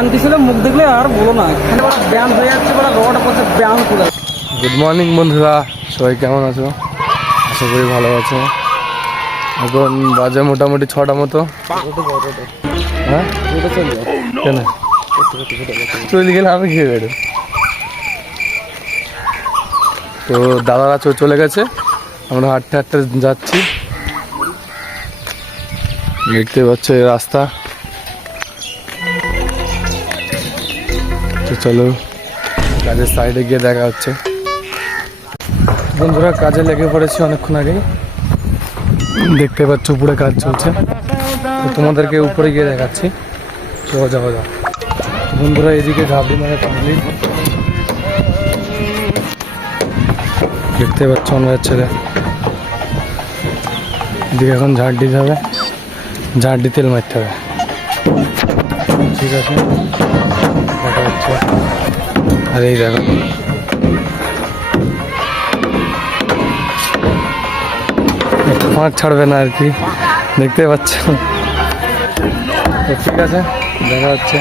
শান্তি ছিল, মুখ দেখলে আর বলো না, ব্যায়াম হয়ে যাচ্ছে, রড করছে ব্যায়াম করে। গুড মর্নিং বন্ধুরা, সবাই কেমন আছো? আশা করি ভালো আছো। এখন বাজে মোটামুটি 6টা মতো। হ্যাঁ কেন চলে গেলে আমি খেয়ে বেরো। তো দাদারা চলে গেছে, আমরা হাঁটতে হাঁটতে যাচ্ছি। দেখতে পাচ্ছ এই রাস্তা। তো চলো কাজের সাইডে গিয়ে দেখা হচ্ছে। বন্ধুরা কাজে লেগে পড়েছি অনেকক্ষণ আগেই, দেখতে পাচ্ছ উপরে কাজ চলছে। তো তোমাদেরকে উপরে গিয়ে দেখাচ্ছি। যাও যাও যাও বন্ধুরা, এদিকে ঘাবড়ি মারা কমপ্লিট। দেখতে পাচ্ছ আমাদের ছেলে এদিকে এখন ঝাড় দিতে হবে, ঝাড় দিয়ে তেল মারতে হবে। ঠিক আছে দেখা হচ্ছে। আর এই দেখো ফাঁক ছাড়বে না আর কি, দেখতে পাচ্ছ। ঠিক আছে দেখা হচ্ছে।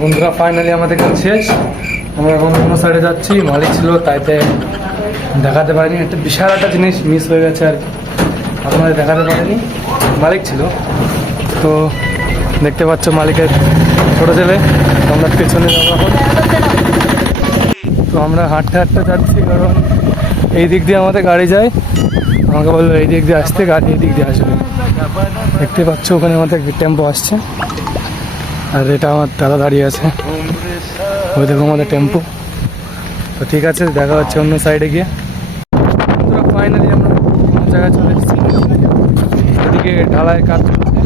বন্ধুরা ফাইনালি আমাদের কাজ শেষ, আমরা এখন অন্য সাইডে যাচ্ছি। মালিক ছিল তাইতে দেখাতে পারিনি, একটা বিশাল একটা জিনিস মিস হয়ে গেছে আর কি, আপনাদের দেখাতে পারিনি। মালিক ছিল তো দেখতে পাচ্ছ মালিকের ছোটো ছেলে, আমরা পেছনে যাবো এখন। তো আমরা হাঁটতে হাঁটতে যাচ্ছি, কারণ এই দিক দিয়ে আমাদের গাড়ি যায়। আমাকে বললো এই দিক দিয়ে আসতে, গাড়ি এই দিক দিয়ে আসবে। দেখতে পাচ্ছ ওখানে আমাদের টেম্পো আসছে, আর এটা আমার দাদা দাঁড়িয়ে আছে, ওই দেখো আমাদের টেম্পো। তো ঠিক আছে দেখা হচ্ছে অন্য সাইডে গিয়ে। ফাইনালি আমরা অন্য জায়গায় চলে এসেছি, এদিকে ঢালাই কাজ চলছে।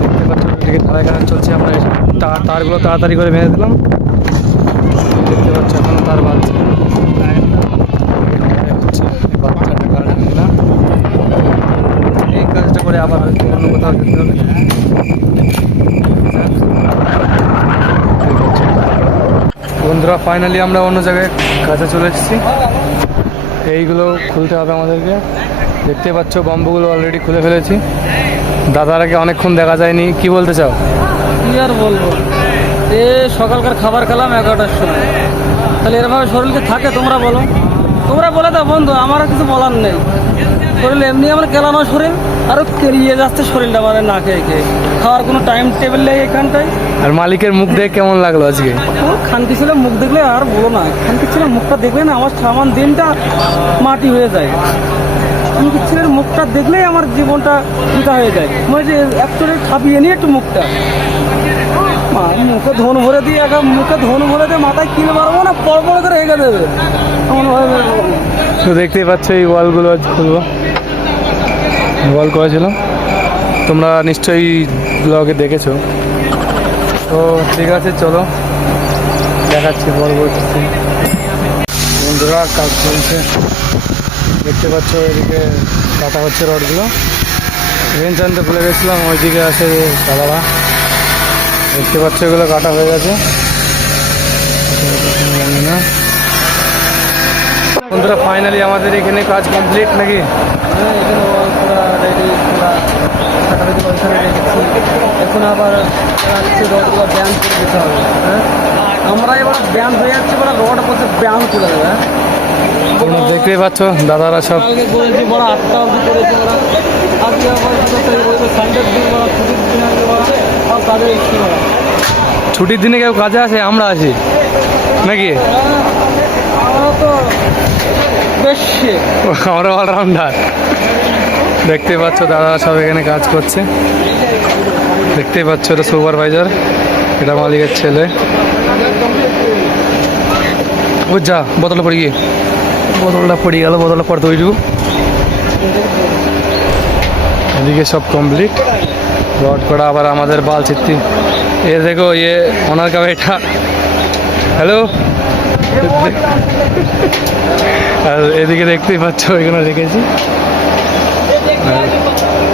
দেখতে পাচ্ছ এদিকে ঢালাই কাজ চলছে, আমরা তারগুলো তাড়াতাড়ি করে বেঁধে দিলাম। দেখতে পাচ্ছ এখনো তার বাচ্চা হচ্ছে, বাচ্চাটা কাটবে না। এই কাজটা করে আবার হয়তো অন্য কোথাও যেতে হবে। বন্ধুরা ফাইনালি আমরা অন্য জায়গায় কাজে চলে এসেছি, এইগুলো খুলতে হবে আমাদেরকে। দেখতে পাচ্ছ বাম্বুগুলো অলরেডি খুলে ফেলেছি। দাদারাকে অনেকক্ষণ দেখা যায়নি, কি বলতে চাও? কি আর বলবো, এ সকালকার খাবার খেলাম 11টার সময়, তাহলে এরভাবে শরীরকে থাকে? তোমরা বলো, তোমরা বলে দাও বন্ধু, আমার কিছু বলার নেই। শরীর এমনি আমার কেলানো শরীর, আরও কেরিয়ে যাচ্ছে শরীরটা, মানে না খেয়ে খেয়ে, খাওয়ার কোনো টাইম টেবিল নেই এখানটায়। আর মালিকের মুখ দেখে কেমন লাগলো আজকে? খানকি ছিল, মুখ দেখলে আর বলো না, খানকি ছিল মুখটা দেখলে না আমার সামান দিনটা মাটি হয়ে যায়। খানকি ছেলের মুখটা দেখলেই আমার জীবনটা ফিতা হয়ে যায়। মানে যে একটু খাপিয়ে নিয়ে একটু মুখটা, মুখে ধন ভরে দিয়ে, মুখে ধন ভরে দিয়ে মাথায় কিনে মারবো না, পর পর করে এগিয়ে দেবে এমনভাবে। তো দেখতেই পাচ্ছ এই ওয়ালগুলো আজ খুলবো, ওয়াল করেছিল, তোমরা নিশ্চয়ই ব্লগে দেখেছো। তো ঠিক আছে চলো দেখাচ্ছি পরবর্তী। বন্ধুরা কাজ চলছে, দেখতে পাচ্ছ এদিকে কাটা হচ্ছে রডগুলো। রেঞ্চ আনতে ভুলে গেছিলাম, ওইদিকে আছে দাদারা। দেখতে পাচ্ছ এগুলো কাটা হয়ে গেছে। না বন্ধুরা ফাইনালি আমাদের এখানে কাজ কমপ্লিট নাকি? হ্যাঁ, এখানে পুরো রেডি, এখন আবার রডগুলো ব্যায়াম করে দিতে হবে। হ্যাঁ, আমরা এবার ব্যায়াম হয়ে যাচ্ছে, রড করছে ব্যায়াম করে দেবে। দেখতেই পাচ্ছ দাদারা সব কালকে করেছি, 8টা অবধি করেছি। আজকে আবার সানডের দিন, ছুটির দিন আগে সব কাজে এসেছি। ছুটির দিনে কেউ কাজে আসে, আমরা আসি নাকি? আমরা তো বেশি, আমরা অলরাউন্ডার। দেখতে পাচ্ছ দাদারা সব এখানে কাজ করছে। দেখতেই পাচ্ছ এটা সুপারভাইজার, এটা মালিকের ছেলে। বুঝা বোতলটা পড়ে গিয়ে, বোতলটা পড়ে গেল, বোতলটা পড়তে ওইটু। এদিকে সব কমপ্লিট, রড করা আবার আমাদের বাল চিত্তি। এ দেখো ইয়ে ওনার কা বেটা, হ্যালো। আর এদিকে দেখতেই পাচ্ছ এখানে রেখেছি,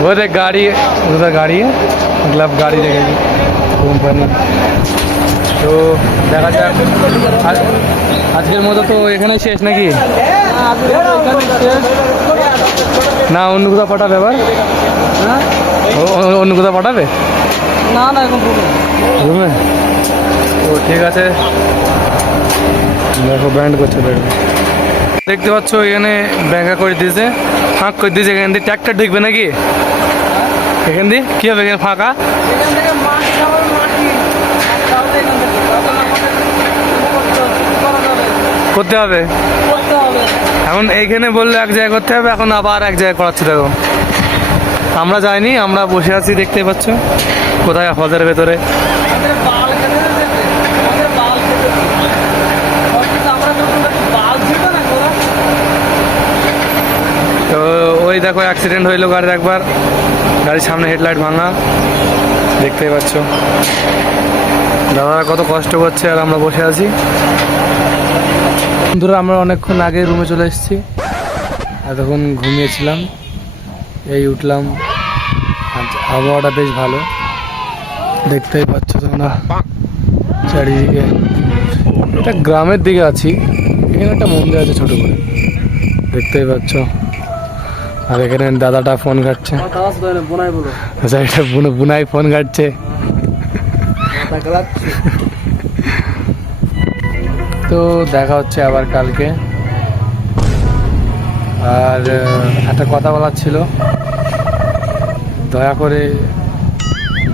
वो देख गाड़ी, उधर गाड़ी है, मतलब गाड़ी রেখেছি কোম্পানি। তো দেখা যাক, আজকের মতো তো এখানেই শেষ নাকি? না অন্য কোথাও পাঠাবে আবার? অন্য কোথাও পাঠাবে? না না এখন রুমে। রুমে? তো ঠিক আছে, দেখো ব্যান্ড করছে, দেখো দেখতে পাচ্ছ এখানে ব্যাঙ্গা করে দিয়েছে, ফাঁক করে দিয়েছে। এখান দিয়ে ট্র্যাক্টর ঢুকবে নাকি? এখান দিয়ে কী হবে এখানে ফাঁকা? এখান থেকে মাটি যাবে, মাটি আর তাহলে এখান থেকে তখন আমাদের করা যাবে, করতে হবে। করতে হবে। এখন এইখানে বললে এক জায়গায় করতে হবে, এখন আবার এক জায়গায় করাচ্ছে। দেখো আমরা যাইনি, আমরা বসে আছি, দেখতে পাচ্ছ কোথায় হজের ভেতরে। আমাদের বাল কেটে দিয়েছে, আমাদের বাল কেটে দিয়েছে। অথচ আমরা যখন একটু বাল ছিল না ওরা, তো ওই দেখো অ্যাক্সিডেন্ট হইলো গাড়ির একবার, গাড়ির সামনে হেডলাইট ভাঙা, দেখতেই পাচ্ছ। দাদারা কত কষ্ট করছে আর আমরা বসে আছি। বন্ধুরা আমরা অনেকক্ষণ আগে রুমে চলে এসেছি, এতক্ষণ ঘুমিয়েছিলাম, এই উঠলাম। আবহাওয়াটা বেশ ভালো, দেখতেই পাচ্ছ তোমরা চারিদিকে। এটা গ্রামের দিকে আছি, এখানে একটা মন্দির আছে ছোট করে, দেখতেই পাচ্ছ। আর এখানে দাদাটা ফোন ঘাটছে। আমার দাদা শুধু বোনাই বলো, আচ্ছা, এটা বুনাই ফোন ঘাটছে। মাথা গেলাচ্ছে। তো দেখা হচ্ছে আবার কালকে। আর একটা কথা বলার ছিল, দয়া করে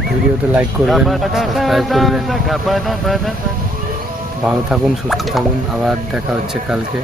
ভিডিওতে লাইক করবেন, সাবস্ক্রাইব করবেন। ভালো থাকুন, সুস্থ থাকুন, আবার দেখা হচ্ছে কালকে।